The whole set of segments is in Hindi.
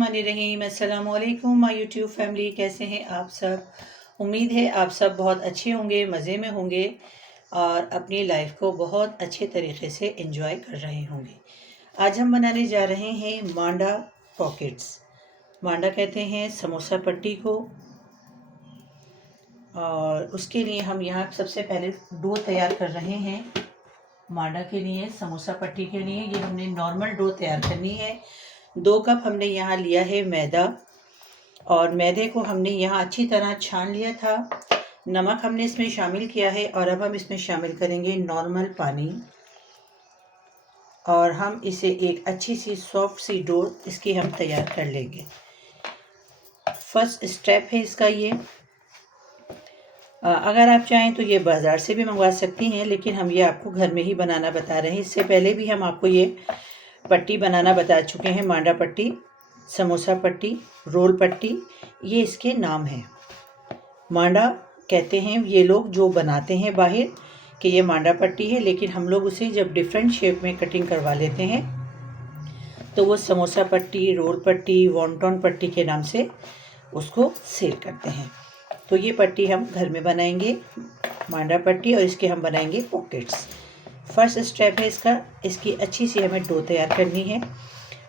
बिस्मिल्लाहिर्रहमानिर्रहीम। अस्सलामुअलैकुम माय यूट्यूब फैमिली, कैसे हैं आप सब। उम्मीद है आप सब बहुत अच्छे होंगे, मज़े में होंगे और अपनी लाइफ को बहुत अच्छे तरीके से एंजॉय कर रहे होंगे। आज हम बनाने जा रहे हैं मांडा पॉकेट्स। मांडा कहते हैं समोसा पट्टी को। और उसके लिए हम यहाँ सबसे पहले डो तैयार कर रहे हैं। मांडा के लिए, समोसा पट्टी के लिए ये हमने नॉर्मल डो तैयार करनी है। 2 कप हमने यहाँ लिया है मैदा और मैदे को हमने यहाँ अच्छी तरह छान लिया था। नमक हमने इसमें शामिल किया है और अब हम इसमें शामिल करेंगे नॉर्मल पानी और हम इसे एक अच्छी सी सॉफ्ट सी डो इसकी हम तैयार कर लेंगे। फर्स्ट स्टेप है इसका ये। अगर आप चाहें तो ये बाज़ार से भी मंगवा सकती हैं, लेकिन हम ये आपको घर में ही बनाना बता रहे हैं। इससे पहले भी हम आपको ये पट्टी बनाना बता चुके हैं। मांडा पट्टी, समोसा पट्टी, रोल पट्टी, ये इसके नाम हैं। मांडा कहते हैं ये लोग जो बनाते हैं बाहर कि ये मांडा पट्टी है, लेकिन हम लोग उसे जब डिफरेंट शेप में कटिंग करवा लेते हैं तो वो समोसा पट्टी, रोल पट्टी, वॉन्टन पट्टी के नाम से उसको सेल करते हैं। तो ये पट्टी हम घर में बनाएंगे, मांडा पट्टी, और इसके हम बनाएंगे पॉकेट्स। फर्स्ट स्टेप है इसका, इसकी अच्छी सी हमें डो तैयार करनी है।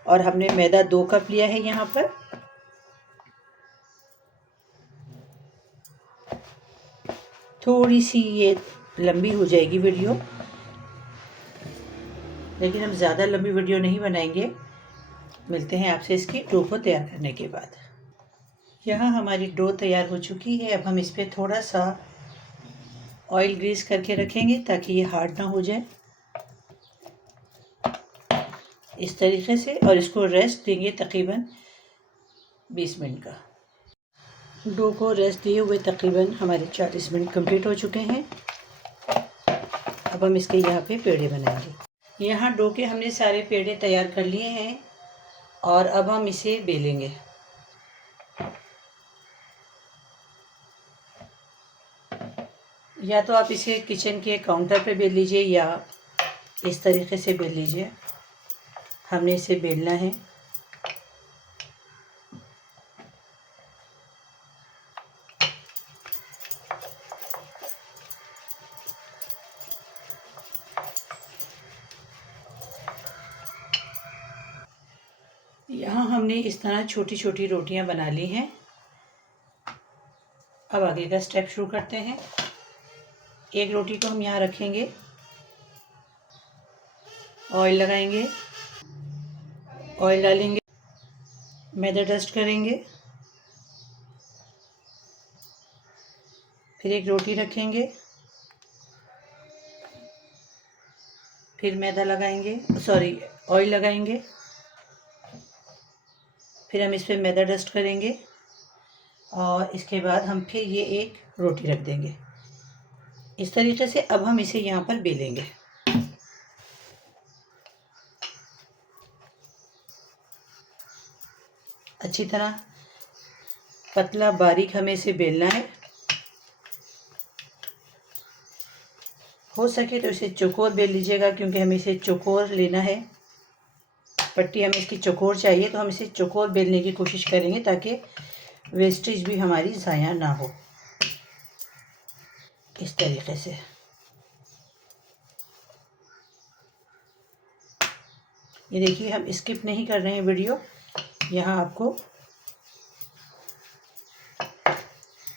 और हमने मैदा 2 कप लिया है यहाँ पर। थोड़ी सी ये लंबी हो जाएगी वीडियो, लेकिन हम ज़्यादा लंबी वीडियो नहीं बनाएंगे। मिलते हैं आपसे इसकी डो को तैयार करने के बाद। यहाँ हमारी डो तैयार हो चुकी है। अब हम इस पर थोड़ा सा ऑयल ग्रीस करके रखेंगे ताकि ये हार्ड ना हो जाए, इस तरीके से। और इसको रेस्ट देंगे तकरीबन 20 मिनट का। डो को रेस्ट दिए हुए तकरीबन हमारे 40 मिनट कंप्लीट हो चुके हैं। अब हम इसके यहाँ पे पेड़े बनाएंगे। यहाँ डो के हमने सारे पेड़े तैयार कर लिए हैं और अब हम इसे बेलेंगे। या तो आप इसे किचन के काउंटर पे बेल लीजिए या इस तरीके से बेल लीजिए। हमने इसे बेलना है। यहाँ हमने इस तरह छोटी छोटी रोटियां बना ली हैं। अब आगे का स्टेप शुरू करते हैं। एक रोटी को हम यहाँ रखेंगे, ऑयल लगाएंगे, ऑयल डालेंगे, मैदा डस्ट करेंगे, फिर एक रोटी रखेंगे, फिर मैदा लगाएंगे, ऑयल लगाएंगे, फिर हम इस पर मैदा डस्ट करेंगे और इसके बाद हम फिर ये एक रोटी रख देंगे। इस तरीके से अब हम इसे यहाँ पर बेलेंगे। अच्छी तरह पतला बारीक हमें इसे बेलना है। हो सके तो इसे चौकोर बेल लीजिएगा, क्योंकि हमें इसे चौकोर लेना है। पट्टी हमें इसकी चौकोर चाहिए, तो हम इसे चौकोर बेलने की कोशिश करेंगे ताकि वेस्टेज भी हमारी ज़ाया ना हो। इस तरीके से ये देखिए, हम स्किप नहीं कर रहे हैं वीडियो। यहाँ आपको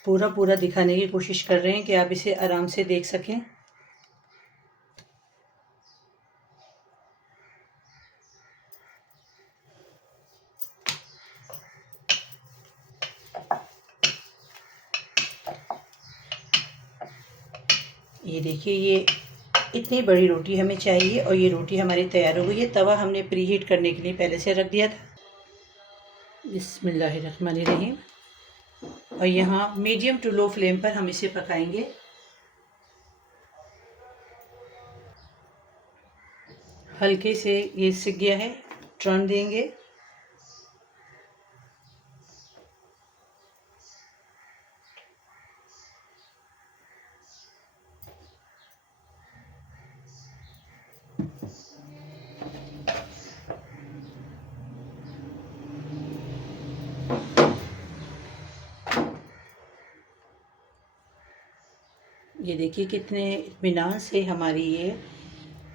पूरा दिखाने की कोशिश कर रहे हैं कि आप इसे आराम से देख सकें। ये देखिए, ये इतनी बड़ी रोटी हमें चाहिए और ये रोटी हमारी तैयार हो गई है। तवा हमने प्री हीट करने के लिए पहले से रख दिया था। बिस्मिल्लाहिर्रहमानिर्रहीम। और यहाँ मीडियम टू लो फ्लेम पर हम इसे पकाएंगे। हल्के से ये सिक गया है, टर्न देंगे। ये देखिए कितने इत्मीनान से हमारी ये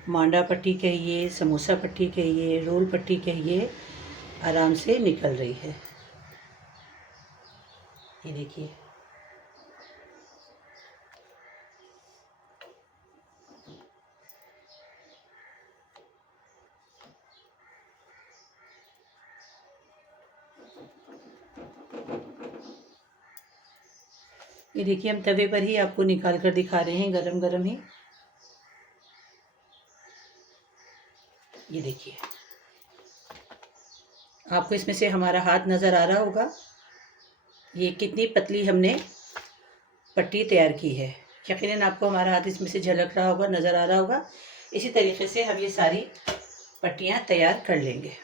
मांडा पट्टी कहिए, समोसा पट्टी कहिए, रोल पट्टी कहिए, आराम से निकल रही है। ये देखिए ये देखिए हम तवे पर ही आपको निकाल कर दिखा रहे हैं, गरम गरम ही। ये देखिए आपको इसमें से हमारा हाथ नज़र आ रहा होगा, ये कितनी पतली हमने पट्टी तैयार की है। यकीनन आपको हमारा हाथ इसमें से झलक रहा होगा, नज़र आ रहा होगा। इसी तरीके से हम ये सारी पट्टियाँ तैयार कर लेंगे।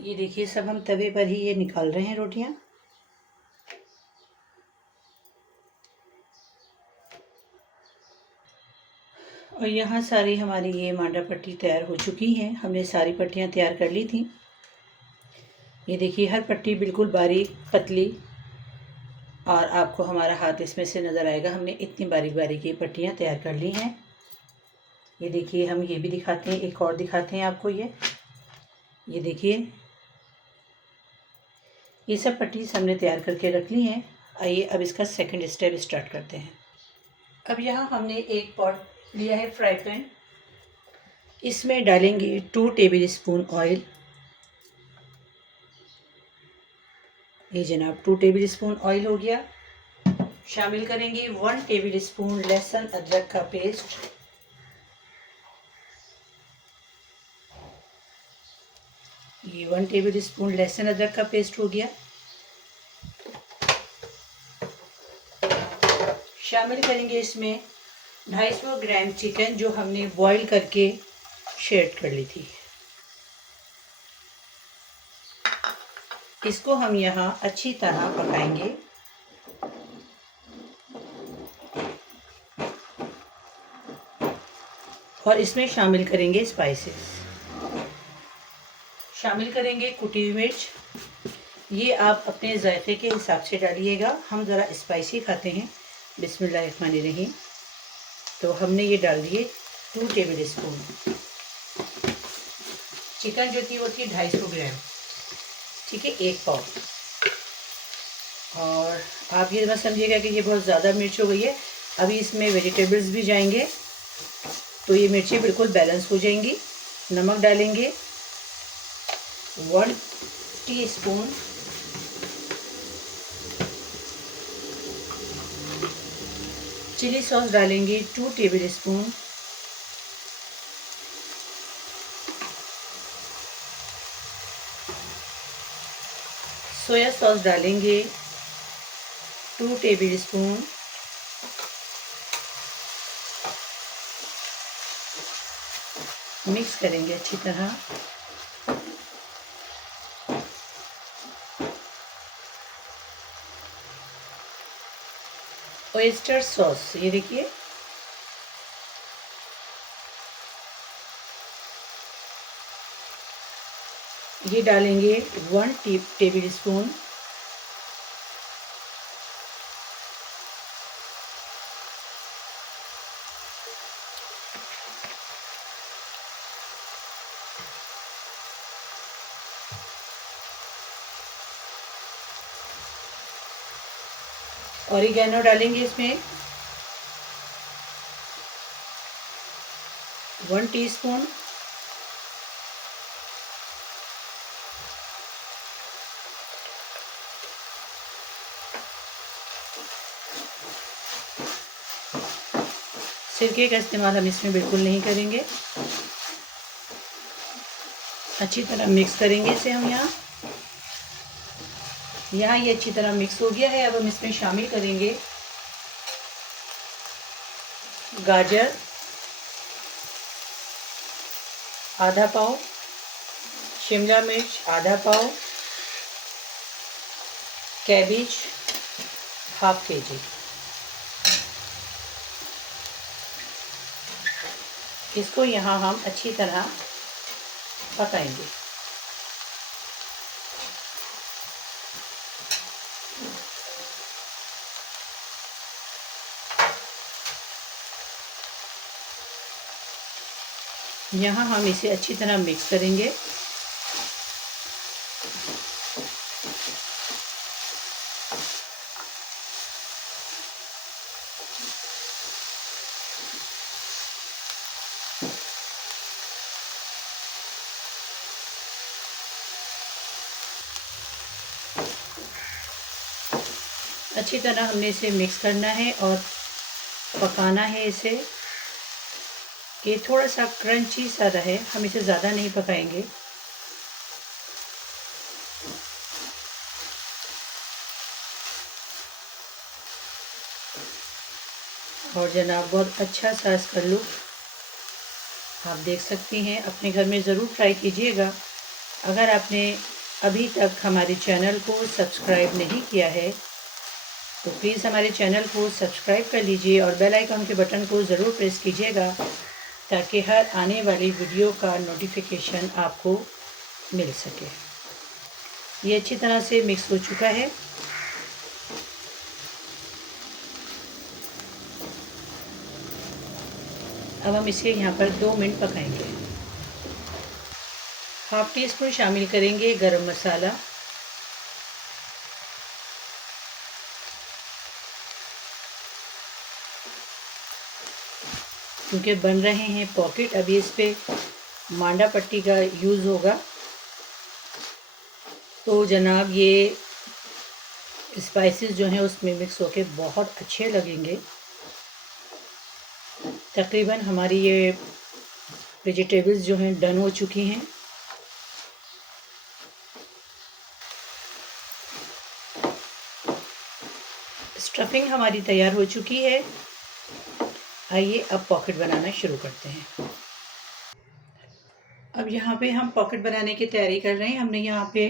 ये देखिए सब हम तवे पर ही ये निकाल रहे हैं रोटियाँ। और यहाँ सारी हमारी ये मांडा पट्टी तैयार हो चुकी हैं। हमने सारी पट्टियाँ तैयार कर ली थी। ये देखिए हर पट्टी बिल्कुल बारीक पतली, और आपको हमारा हाथ इसमें से नज़र आएगा। हमने इतनी बारीक बारीक ये पट्टियाँ तैयार कर ली हैं। ये देखिए हम ये भी दिखाते हैं, एक और दिखाते हैं आपको। ये देखिए ये सब पट्टीज हमने तैयार करके रख ली हैं। आइए अब इसका सेकंड स्टेप स्टार्ट करते हैं। अब यहाँ हमने एक पॉट लिया है, फ्राई पैन। इसमें डालेंगे 2 टेबल स्पून ऑयल। ये जनाब 2 टेबल स्पून ऑयल हो गया। शामिल करेंगे 1 टेबल स्पून लहसुन अदरक का पेस्ट। ये 1 टेबल स्पून लहसुन अदरक का पेस्ट हो गया। शामिल करेंगे इसमें 250 ग्राम चिकन, जो हमने बॉईल करके शेड कर ली थी। इसको हम यहाँ अच्छी तरह पकाएंगे। और इसमें शामिल करेंगे स्पाइसेस। शामिल करेंगे कुटी हुई मिर्च। ये आप अपने जायके के हिसाब से डालिएगा। हम ज़रा स्पाइसी खाते हैं। बिस्मिल्लाहिर्रहमानिर्रहीम। तो हमने ये डाल दिए 2 टेबल स्पून। चिकन जो थी वो थी 250 ग्राम, ठीक है, 1 पाव। और आप ये मत समझिएगा कि ये बहुत ज़्यादा मिर्च हो गई है। अभी इसमें वेजिटेबल्स भी जाएंगे तो ये मिर्चें बिल्कुल बैलेंस हो जाएंगी। नमक डालेंगे 1 टीस्पून। चिली सॉस डालेंगे 2 टेबल स्पून। सोया सॉस डालेंगे 2 टेबल स्पून। मिक्स करेंगे अच्छी तरह। ओयस्टर सॉस, ये देखिए ये डालेंगे 1 टेबल स्पून। ऑरिगेनो डालेंगे इसमें 1 टीस्पून। सिरके का इस्तेमाल हम इसमें बिल्कुल नहीं करेंगे। अच्छी तरह मिक्स करेंगे इसे हम यहाँ ये अच्छी तरह मिक्स हो गया है। अब हम इसमें शामिल करेंगे गाजर आधा पाव, शिमला मिर्च आधा पाव, कैबेज ½ केजी। इसको यहाँ हम अच्छी तरह पकाएंगे। यहाँ हम इसे अच्छी तरह मिक्स करेंगे। अच्छी तरह हमने इसे मिक्स करना है और पकाना है इसे कि थोड़ा सा क्रंची सा रहे। हम इसे ज़्यादा नहीं पकाएंगे। और जनाब बहुत अच्छा सा इसका लुक आप देख सकती हैं। अपने घर में ज़रूर ट्राई कीजिएगा। अगर आपने अभी तक हमारे चैनल को सब्सक्राइब नहीं किया है तो प्लीज़ हमारे चैनल को सब्सक्राइब कर लीजिए और बेल आइकन के बटन को ज़रूर प्रेस कीजिएगा ताकि हर आने वाली वीडियो का नोटिफिकेशन आपको मिल सके। ये अच्छी तरह से मिक्स हो चुका है। अब हम इसे यहाँ पर 2 मिनट पकाएंगे। हाफ टी स्पून शामिल करेंगे गरम मसाला, क्योंकि बन रहे हैं पॉकेट। अभी इस पे मांडा पट्टी का यूज़ होगा तो जनाब ये स्पाइसेस जो हैं उसमें मिक्स होके बहुत अच्छे लगेंगे। तकरीबन हमारी ये वेजिटेबल्स जो हैं डन हो चुकी हैं। स्टफिंग हमारी तैयार हो चुकी है। आइए अब पॉकेट बनाना शुरू करते हैं। अब यहाँ पे हम पॉकेट बनाने की तैयारी कर रहे हैं। हमने यहाँ पे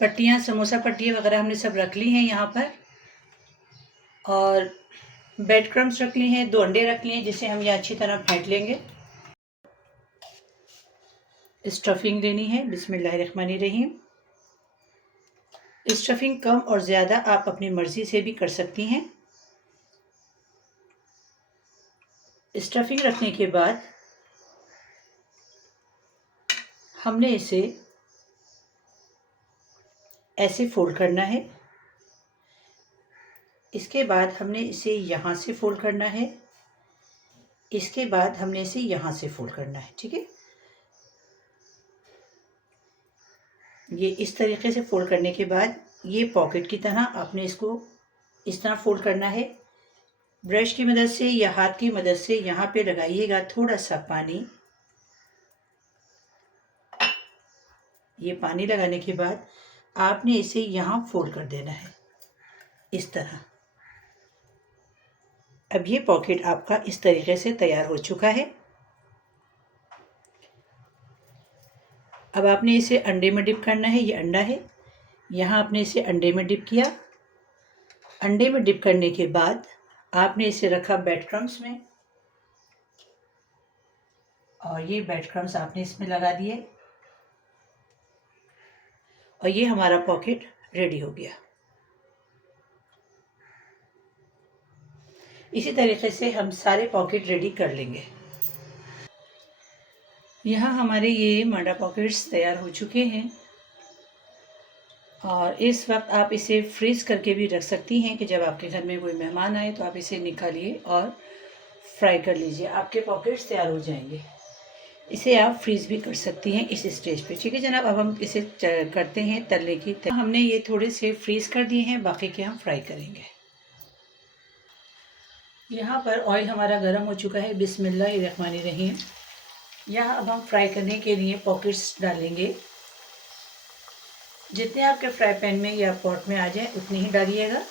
पट्टियाँ, समोसा पट्टियाँ वगैरह हमने सब रख ली हैं यहाँ पर, और ब्रेड क्रम्स रख लिए हैं, 2 अंडे रख लिए हैं जिसे हम ये अच्छी तरह फेंट लेंगे। स्टफिंग लेनी है। बिस्मिल्लाहिर्रहमानिर्रहीम। स्टफिंग कम और ज़्यादा आप अपनी मर्ज़ी से भी कर सकती हैं। स्टफिंग रखने के बाद हमने इसे ऐसे फोल्ड करना है। इसके बाद हमने इसे यहाँ से फोल्ड करना है। इसके बाद हमने इसे यहाँ से फोल्ड करना है। ठीक है, ये इस तरीके से फोल्ड करने के बाद ये पॉकेट की तरह आपने इसको इस तरह फोल्ड करना है। ब्रश की मदद से या हाथ की मदद से यहाँ पे लगाइएगा थोड़ा सा पानी। ये पानी लगाने के बाद आपने इसे यहाँ फोल्ड कर देना है इस तरह। अब ये पॉकेट आपका इस तरीके से तैयार हो चुका है। अब आपने इसे अंडे में डिप करना है। ये अंडा है, यहाँ आपने इसे अंडे में डिप किया। अंडे में डिप करने के बाद आपने इसे रखा ब्रेड क्रम्स में, और ये ब्रेड क्रम्स आपने इसमें लगा दिए और ये हमारा पॉकेट रेडी हो गया। इसी तरीके से हम सारे पॉकेट रेडी कर लेंगे। यहाँ हमारे ये मांडा पॉकेट्स तैयार हो चुके हैं और इस वक्त आप इसे फ्रीज करके भी रख सकती हैं कि जब आपके घर में कोई मेहमान आए तो आप इसे निकालिए और फ्राई कर लीजिए, आपके पॉकेट्स तैयार हो जाएंगे। इसे आप फ्रीज भी कर सकती हैं इस स्टेज पे। ठीक है जनाब, अब हम इसे करते हैं तलने की। हमने ये थोड़े से फ्रीज कर दिए हैं, बाकी के हम फ्राई करेंगे। यहाँ पर ऑयल हमारा गर्म हो चुका है। बिस्मिल्लाहिर्रहमानिर्रहीम। यहाँ अब हम फ्राई करने के लिए पॉकेट्स डालेंगे। जितने आपके फ्राई पैन में या पॉट में आ जाए उतने ही डालिएगा।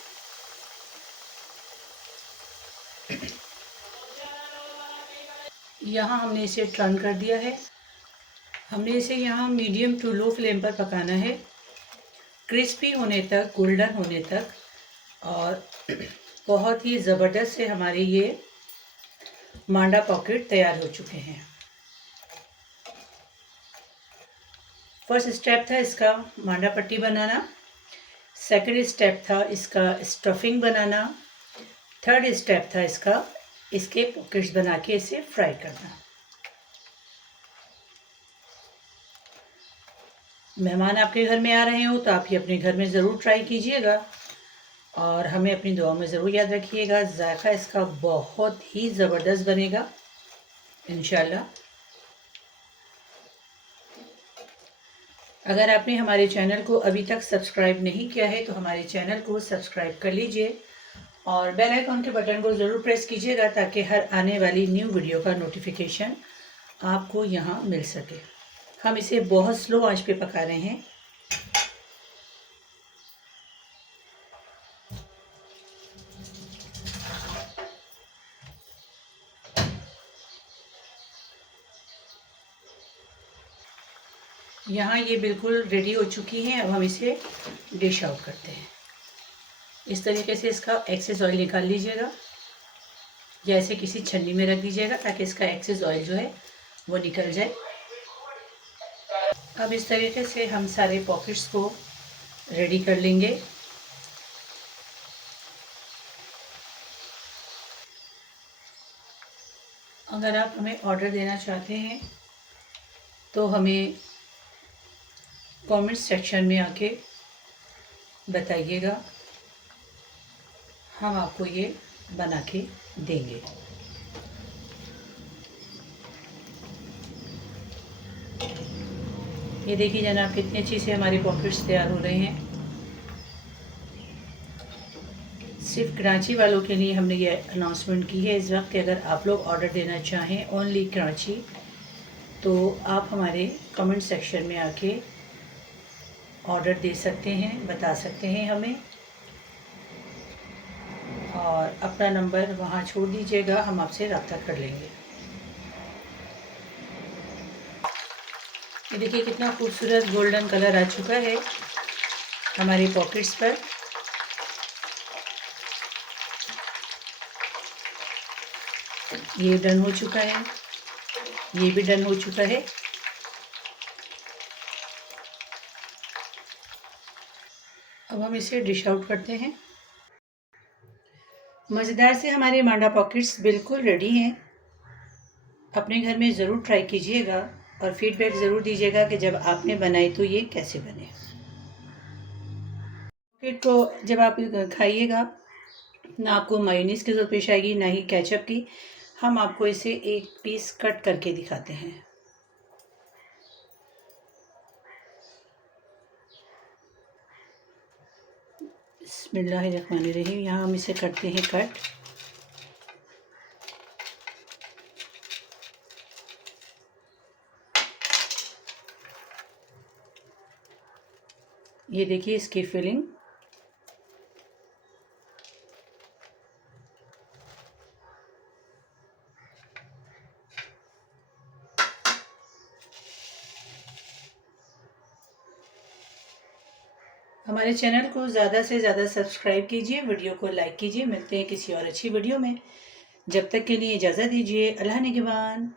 यहाँ हमने इसे टर्न कर दिया है। हमने इसे यहाँ मीडियम टू लो फ्लेम पर पकाना है, क्रिस्पी होने तक, गोल्डन होने तक। और बहुत ही ज़बरदस्त से हमारे ये मांडा पॉकेट तैयार हो चुके हैं। फर्स्ट स्टेप था इसका मांडा पट्टी बनाना, सेकंड स्टेप था इसका स्टफिंग बनाना, थर्ड स्टेप था इसका इसके पॉकेट्स बना के इसे फ्राई करना। मेहमान आपके घर में आ रहे हो तो आप ये अपने घर में ज़रूर ट्राई कीजिएगा और हमें अपनी दुआ में ज़रूर याद रखिएगा। जायका इसका बहुत ही ज़बरदस्त बनेगा इंशाल्लाह। अगर आपने हमारे चैनल को अभी तक सब्सक्राइब नहीं किया है तो हमारे चैनल को सब्सक्राइब कर लीजिए और बेल आइकन के बटन को ज़रूर प्रेस कीजिएगा ताकि हर आने वाली न्यू वीडियो का नोटिफिकेशन आपको यहाँ मिल सके। हम इसे बहुत स्लो आंच पे पका रहे हैं। यहाँ ये बिल्कुल रेडी हो चुकी है। अब हम इसे डिश आउट करते हैं। इस तरीके से इसका एक्सेस ऑयल निकाल लीजिएगा या ऐसे किसी छन्नी में रख दीजिएगा ताकि इसका एक्सेस ऑयल जो है वो निकल जाए। अब इस तरीके से हम सारे पॉकेट्स को रेडी कर लेंगे। अगर आप हमें ऑर्डर देना चाहते हैं तो हमें कमेंट सेक्शन में आके बताइएगा, हम आपको ये बना के देंगे। ये देखिए जनाब कितनी अच्छी से हमारे पॉकेट्स तैयार हो रहे हैं। सिर्फ कराची वालों के लिए हमने ये अनाउंसमेंट की है इस वक्त कि अगर आप लोग ऑर्डर देना चाहें ओनली कराची तो आप हमारे कमेंट सेक्शन में आके ऑर्डर दे सकते हैं, बता सकते हैं हमें और अपना नंबर वहाँ छोड़ दीजिएगा, हम आपसे रब्ता कर लेंगे। ये देखिए कितना खूबसूरत गोल्डन कलर आ चुका है हमारे पॉकेट्स पर। ये डन हो चुका है, ये भी डन हो चुका है। अब हम इसे डिश आउट करते हैं। मज़ेदार से हमारे मांडा पॉकेट्स बिल्कुल रेडी हैं। अपने घर में ज़रूर ट्राई कीजिएगा और फीडबैक ज़रूर दीजिएगा कि जब आपने बनाए तो ये कैसे बने। पॉकेट को जब आप खाइएगा ना आपको मायोनीज़ की ज़रूरत पेश आएगी ना ही केचप की। हम आपको इसे एक पीस कट करके दिखाते हैं। बिस्मिल्लाहिर्रहमानिर्रहीम। यहाँ हम इसे करते हैं कट। ये देखिए इसकी फिलिंग। हमारे चैनल को ज़्यादा से ज़्यादा सब्सक्राइब कीजिए, वीडियो को लाइक कीजिए। मिलते हैं किसी और अच्छी वीडियो में। जब तक के लिए इजाज़त दीजिए। अल्लाह निगहबान।